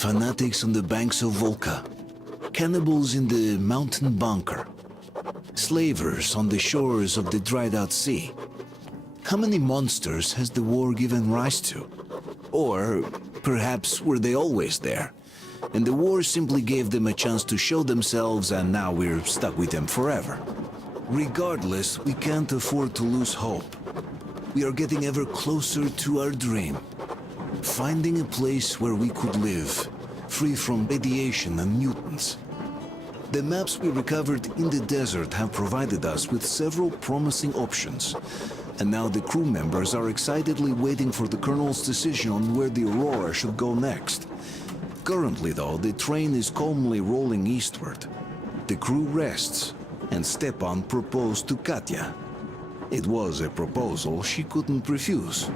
Fanatics on the banks of Volga, cannibals in the mountain bunker, slavers on the shores of the dried-out sea. How many monsters has the war given rise to? Or perhaps were they always there, and the war simply gave them a chance to show themselves and now we're stuck with them forever? Regardless, we can't afford to lose hope. We are getting ever closer to our dream. Finding a place where we could live, free from radiation and mutants. The maps we recovered in the desert have provided us with several promising options. And now the crew members are excitedly waiting for the Colonel's decision on where the Aurora should go next. Currently, though, the train is calmly rolling eastward. The crew rests, and Stepan proposed to Katya. It was a proposal she couldn't refuse.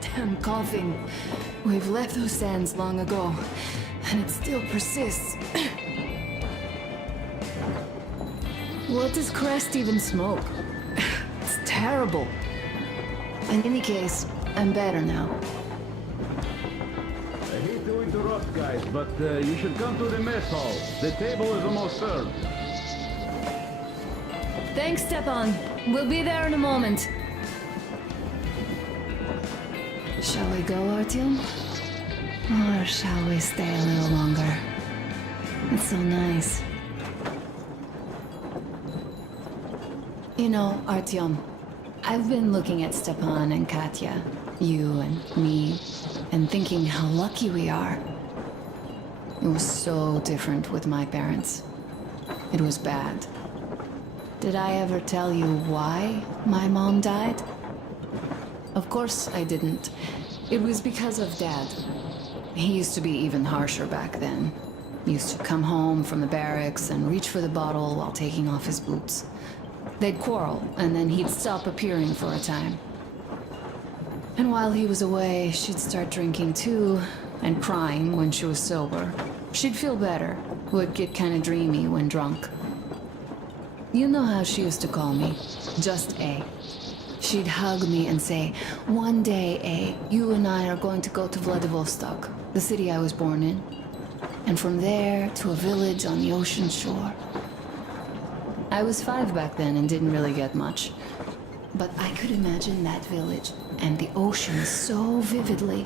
Damn coughing. We've left those sands long ago, and it still persists. What does Crest even smoke? It's terrible. In any case, I'm better now. I hate to interrupt, guys, but you should come to the mess hall. The table is almost served. Thanks, Stepan. We'll be there in a moment. Shall we go, Artyom? Or shall we stay a little longer? It's so nice. You know, Artyom, I've been looking at Stepan and Katya, you and me, and thinking how lucky we are. It was so different with my parents. It was bad. Did I ever tell you why my mom died? Of course I didn't. It was because of Dad. He used to be even harsher back then. He used to come home from the barracks and reach for the bottle while taking off his boots. They'd quarrel, and then he'd stop appearing for a time. And while he was away, she'd start drinking too, and crying when she was sober. She'd feel better, would get kinda dreamy when drunk. You know how she used to call me? Just A. She'd hug me and say, "One day, A, you and I are going to go to Vladivostok, the city I was born in. And from there to a village on the ocean shore." I was 5 back then and didn't really get much. But I could imagine that village and the ocean so vividly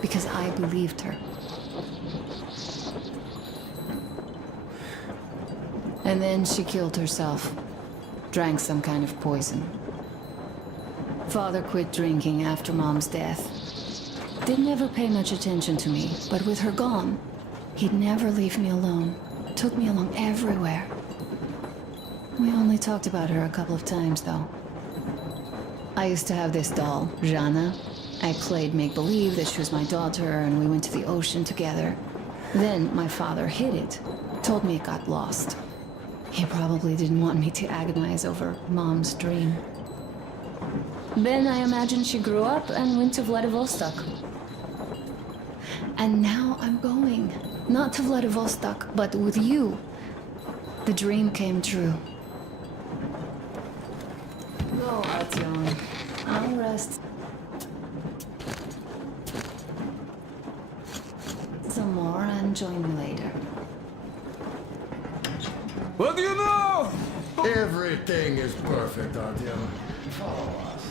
because I believed her. And then she killed herself, drank some kind of poison. Father quit drinking after Mom's death. Didn't ever pay much attention to me, but with her gone, he'd never leave me alone. Took me along everywhere. We only talked about her a couple of times, though. I used to have this doll, Jana. I played make-believe that she was my daughter, and we went to the ocean together. Then my father hid it, told me it got lost. He probably didn't want me to agonize over Mom's dream. Then I imagine she grew up and went to Vladivostok. And now I'm going. Not to Vladivostok, but with you. The dream came true. Go, Artyom. I'll rest. Some more and join me later. What do you know? Everything is perfect, Artyom. Follow us.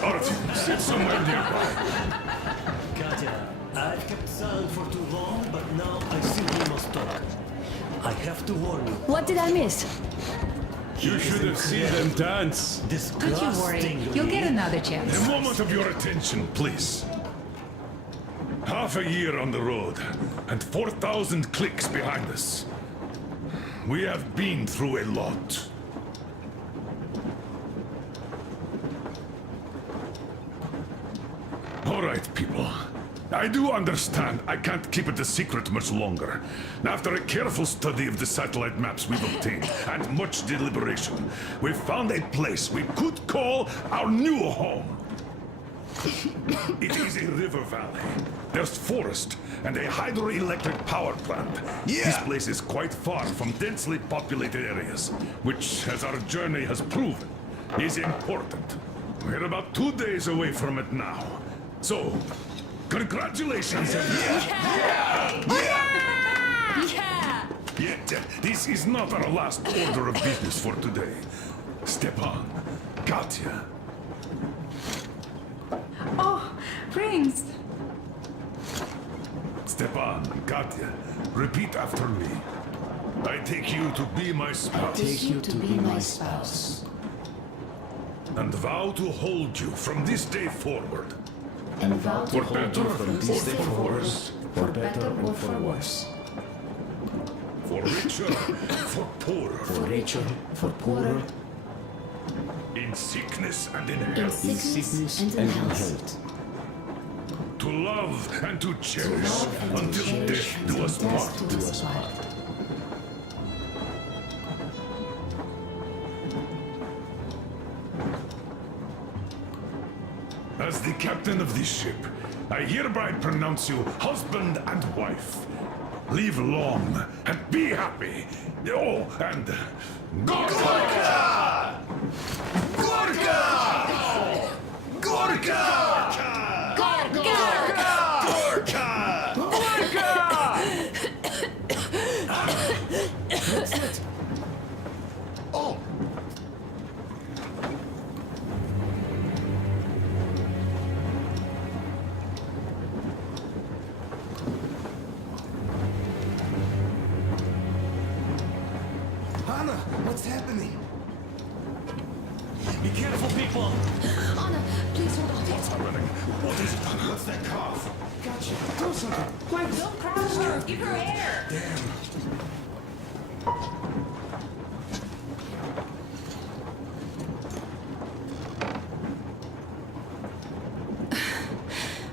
Artyom, sit somewhere nearby. Katya, I've kept silent for too long, but now I simply must talk. I have to warn you. What did I miss? You should have seen them dance. Disgusting. Don't you worry. You'll get another chance. A moment of your attention, please. Half a year on the road, and 4,000 clicks behind us. We have been through a lot. All right, people. I do understand I can't keep it a secret much longer. After a careful study of the satellite maps we've obtained, and much deliberation, we've found a place we could call our new home. It is a river valley. There's forest and a hydroelectric power plant. This place is quite far from densely populated areas, which, as our journey has proven, is important. We're about 2 days away from it now. So, congratulations, everyone. Yet, this is not our last order of business for today. Stepan, Katya. Oh, rings. Stepan, Katya, repeat after me. I take you to be my spouse. Take you to be my spouse. And vow to hold you from this day forward. And vow to For better, from this day forward, For better or for worse. for richer, for poorer, For richer, for poorer, in sickness and in in health, sickness and in health. to love and to cherish until cherish death do us until part. death do us part. As the captain of this ship, I hereby pronounce you husband and wife. Live long and be happy. Oh, and Gorka! Gorka! Gorka! That's it. Oh! Anna, what's happening? Be careful, people! Anna, please hold on. What's happening? What is it? What's that cough? Gotcha. Do something. Quick. Don't crash her. Give her air.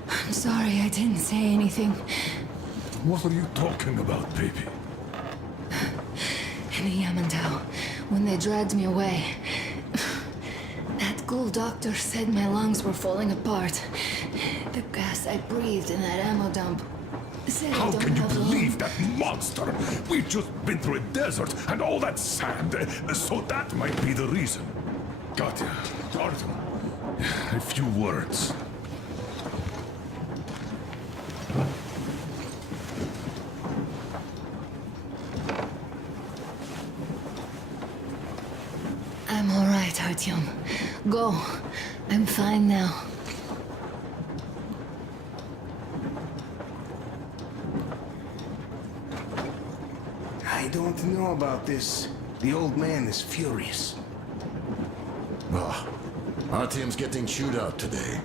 I'm sorry I didn't say anything. What are you talking about, baby? In the Yamantau, when they dragged me away, that ghoul doctor said my lungs were falling apart. The gas I breathed in that ammo dump said I How don't can you have long. believe that monster? We've just been through a desert and all that sand, so that might be the reason. Katya, Artyom, a few words. I'm all right, Artyom. Go. I'm fine now. I don't know about this. The old man is furious. Ah, Artyom's getting chewed out today.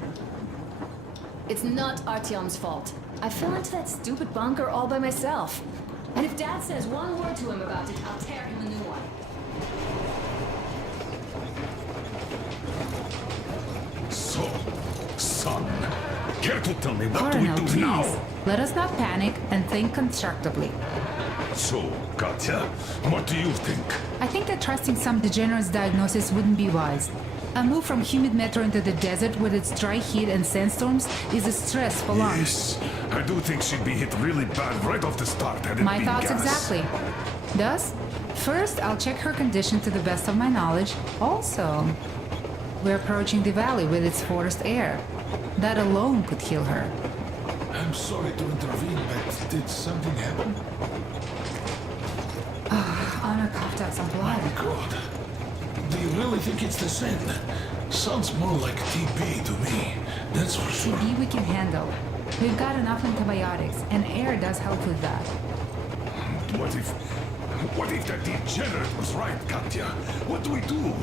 It's not Artyom's fault. I fell into that stupid bunker all by myself. And if Dad says one word to him about it, I'll tear him a new one. So, son, care to tell me what Colonel, do we do please. now? Let us not panic and think constructively. So, Katya, what do you think? I think that trusting some degenerate's diagnosis wouldn't be wise. A move from humid metro into the desert with its dry heat and sandstorms is a stress for lungs. Yes, I do think she'd be hit really bad right off the start had it My been thoughts gas. exactly. Thus, first I'll check her condition to the best of my knowledge. Also, we're approaching the valley with its forest air. That alone could heal her. I'm sorry to intervene, but did something happen? Honor coughed out some blood. God, do you really think it's the sand? Sounds more like TB to me. That's for sure. TB we can handle. We've got enough antibiotics, and air does help with that. What if that degenerate was right, Katya? What do we do?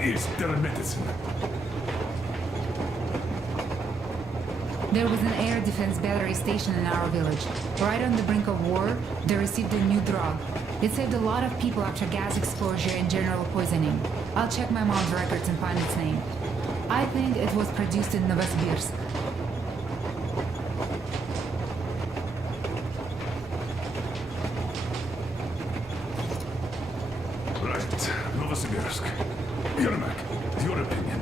Is there a medicine? There was an air defense battery station in our village. Right on the brink of war, they received a new drug. It saved a lot of people after gas exposure and general poisoning. I'll check my mom's records and find its name. I think it was produced in Novosibirsk. Right, Novosibirsk. Yermak, your opinion?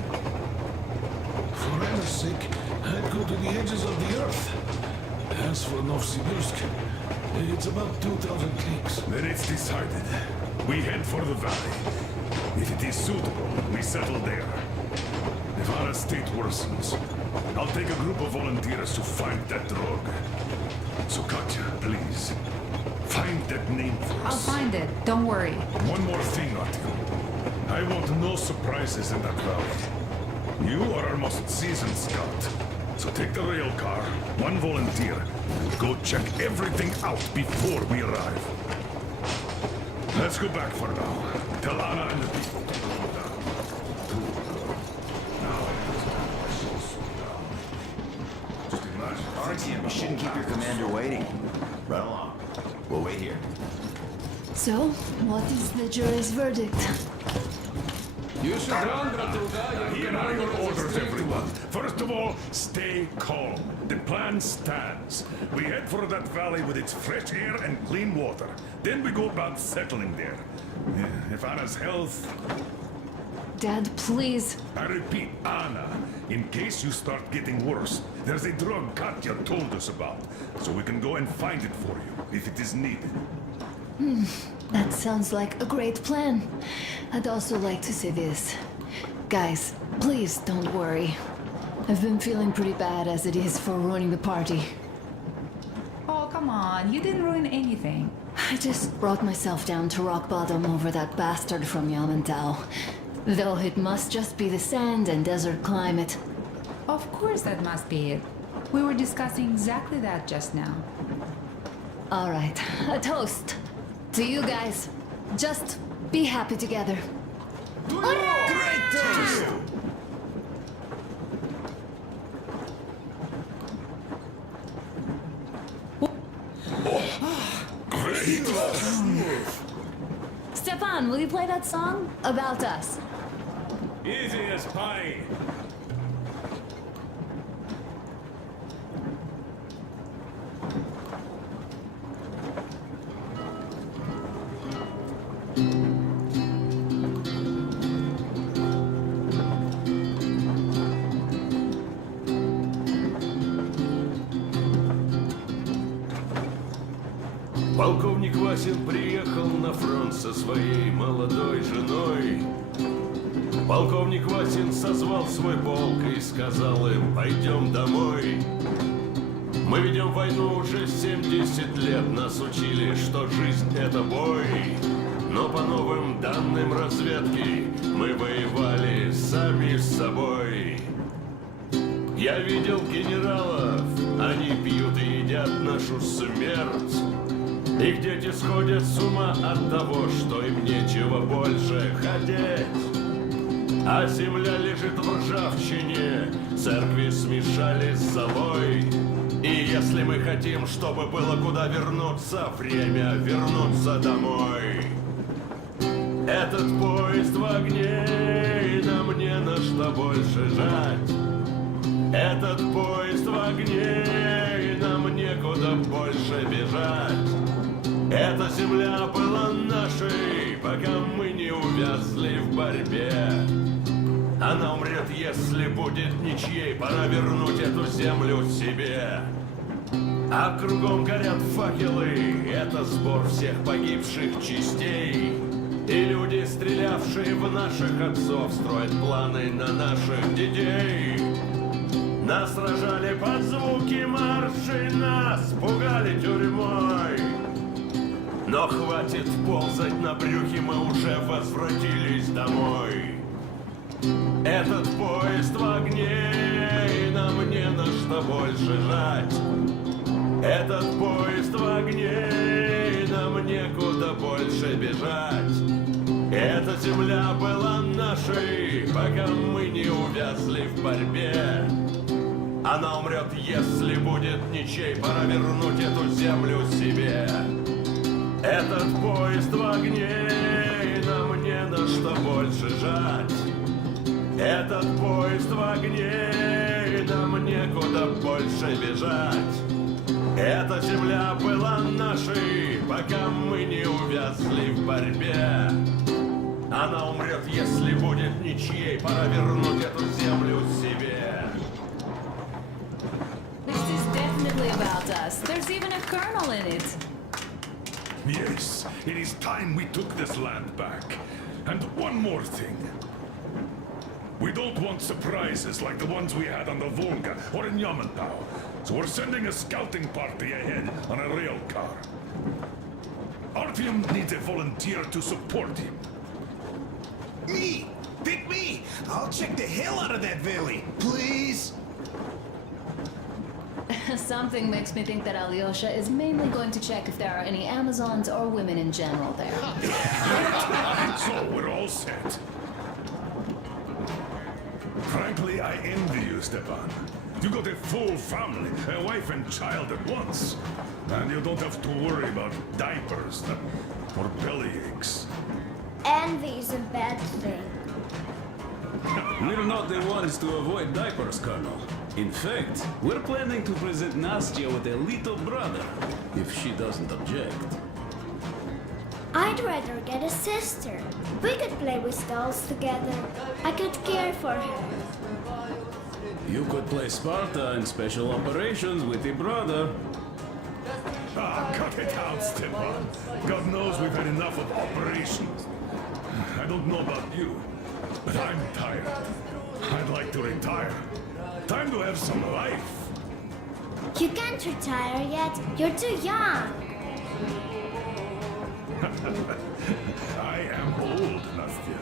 For Anna's sake, I'd go to the edges of the earth. As for Novosibirsk, it's about 2,000 cliques. Then it's decided. We head for the valley. If it is suitable, we settle there. If our state worsens, I'll take a group of volunteers to find that drug. So Katya, please, find that name for us. I'll find it, don't worry. One more thing, Artyom. I want no surprises in that valley. You are our most seasoned scout. So take the rail car, one volunteer, and go check everything out before we arrive. Let's go back for now. Tell Anna and the people to go down. Now I understand why she was so down. Just imagine. Artyom, you shouldn't keep your commander waiting. Run along. We'll wait here. So, what is the jury's verdict? You should run, Bratuga. Here are your orders, everyone. First of all, stay calm. The plan stands. We head for that valley with its fresh air and clean water. Then we go about settling there. If Anna's health... Dad, please. I repeat, Anna, in case you start getting worse, there's a drug Katya told us about. So we can go and find it for you, if it is needed. That sounds like a great plan. I'd also like to say this. Guys, please don't worry. I've been feeling pretty bad as it is for ruining the party. Oh, come on, you didn't ruin anything. I just brought myself down to rock bottom over that bastard from Yamantau. Though it must just be the sand and desert climate. Of course that must be it. We were discussing exactly that just now. All right, a toast. To you guys. Just be happy together. Great toast! Great! Stefan, will you play that song? About us. Easy as pie. Полковник Васин приехал на фронт со своей молодой женой. Полковник Васин созвал свой полк и сказал им: пойдем домой. Мы ведем войну уже 70 лет, нас учили, что жизнь это бой. Но по новым данным разведки мы воевали сами с собой. Я видел генералов, они пьют и едят нашу смерть. Их дети сходят с ума от того, что им нечего больше хотеть. А земля лежит в ржавчине, церкви смешались с золой. И если мы хотим, чтобы было куда вернуться, время вернуться домой. Этот поезд в огне, и нам не на что больше жать. Этот поезд в огне, и нам некуда больше бежать. Эта земля была нашей, пока мы не увязли в борьбе. Она умрет, если будет ничьей, пора вернуть эту землю себе. А кругом горят факелы, это сбор всех погибших частей. И люди, стрелявшие в наших отцов, строят планы на наших детей. Нас сражали под звуки маршей, нас пугали тюрьмой. Но хватит ползать на брюхе, мы уже возвратились домой. Этот поезд в огне, и нам не на что больше жать. Этот поезд в огне, и нам некуда больше бежать. Эта земля была нашей, пока мы не увязли в борьбе. Она умрет, если будет ничей, пора вернуть эту землю себе. Этот поезд в огне, и нам не на что больше жать. Этот поезд в огне, и нам некуда больше бежать. Эта земля была нашей, пока мы не увязли в борьбе. Она умрет, если будет ничьей, пора вернуть эту землю себе. This is definitely about us. There's even a colonel in it. Yes, it is time we took this land back. And one more thing. We don't want surprises like the ones we had on the Volga or in Yamantau. So we're sending a scouting party ahead on a rail car. Artyom needs a volunteer to support him. Me! Pick me! I'll check the hell out of that valley. Please? Something makes me think that Alyosha is mainly going to check if there are any Amazons or women in general there. So we're all set. Frankly, I envy you, Stepan. You got a full family, a wife and child at once. And you don't have to worry about diapers or belly aches. Envy is a bad thing. We're not the ones to avoid diapers, Colonel. In fact, we're planning to present Nastya with a little brother, if she doesn't object. I'd rather get a sister. We could play with dolls together. I could care for her. You could play Sparta in special operations with your brother. Ah, cut it out, Stepan. God knows we've had enough of operations. I don't know about you, but I'm tired. I'd like to retire. Time to have some life. You can't retire yet. You're too young. I am old, Nastya.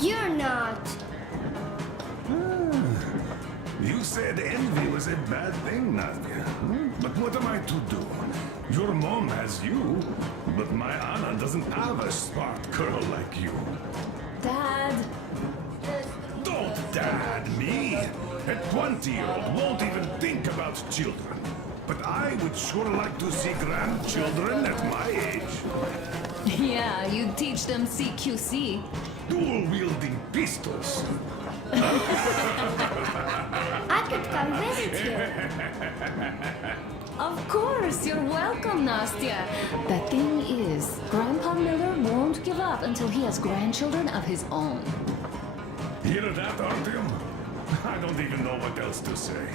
You're not. You said envy was a bad thing, Nastya. But what am I to do? Your mom has you, but my Anna doesn't have a smart girl like you. Dad! Don't dad me! A 20-year-old won't even think about children. But I would sure like to see grandchildren at my age. Yeah, you teach them CQC. Dual-wielding pistols. I could come visit you. Of course, you're welcome, Nastya. The thing is, Grandpa Miller won't give up until he has grandchildren of his own. Hear that, Artyom? I don't even know what else to say.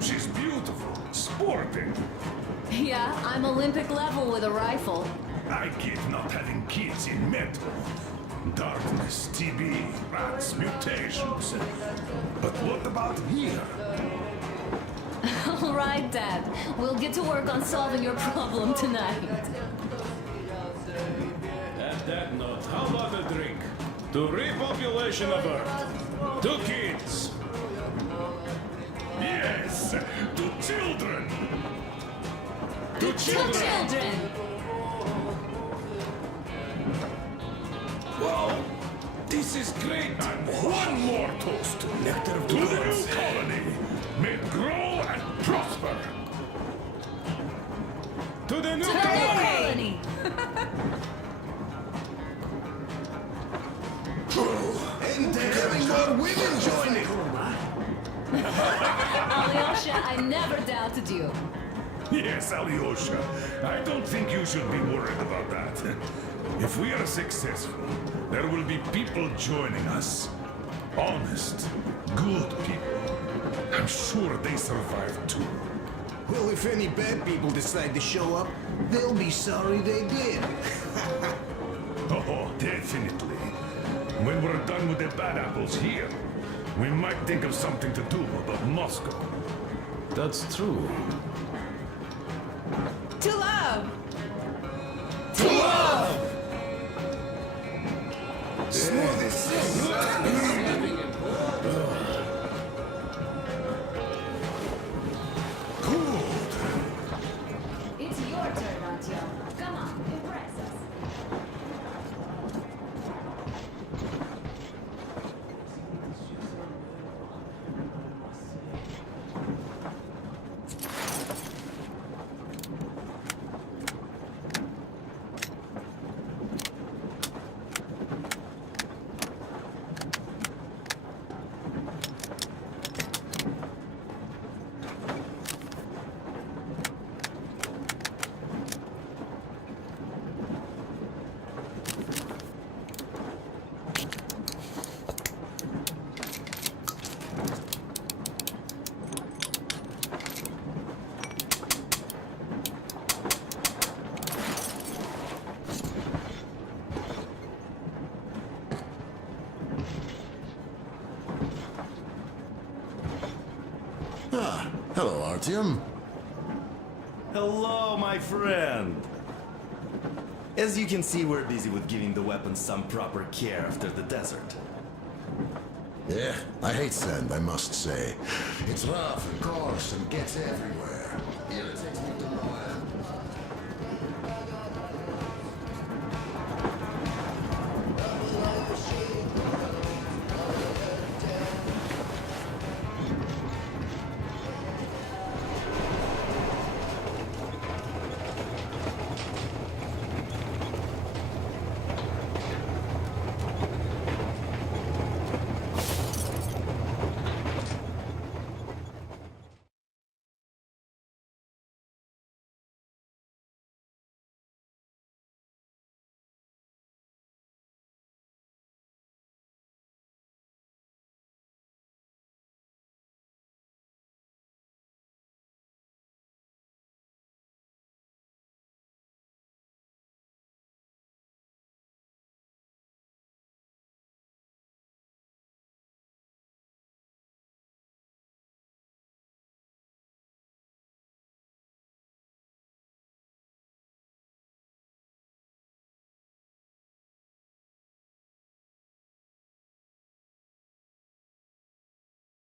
She's beautiful, sporting. Yeah, I'm Olympic level with a rifle. I get not having kids in metal. Darkness, TB, rats, mutations. But what about here? All right, Dad. We'll get to work on solving your problem tonight. At that note, how about a drink? To repopulation of Earth. To kids. Yes, to children. To To children. children! Wow, this is great. And one more toast. Nectar of to the new colony. May it grow and prosper. To the new To the new colony! And they're having more women joining. Alyosha, I never doubted you. Yes, Alyosha. I don't think you should be worried about that. If we are successful, there will be people joining us. Honest, good people. I'm sure they survive too. Well, if any bad people decide to show up, they'll be sorry they did. Oh, definitely. When we're done with the bad apples here, we might think of something to do about Moscow. That's true. To love! To love! Smooth as silk. Ah, hello, Artyom. Hello, my friend. As you can see, we're busy with giving the weapons some proper care after the desert. Yeah, I hate sand, I must say. It's rough and coarse and gets everywhere. Irritates me.